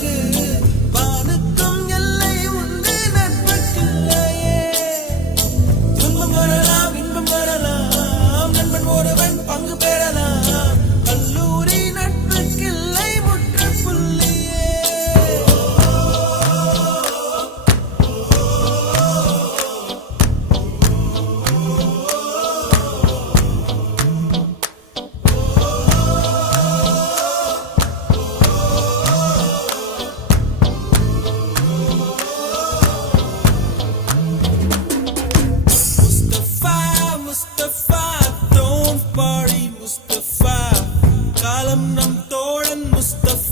பிறகு வானுக்கும் எல்லை உண்டு நட்புக்கில்லையே. துன்பம் வரலாம் இன்பம் வரலாம் நண்பன் ஒருவன் பங்கு பெறலாம். கல்லூரி நட்புக்கில்லை முற்றுப்புள்ளியே. Mustafa, don't worry Mustafa, காலம் நம் தோழன் Mustafa.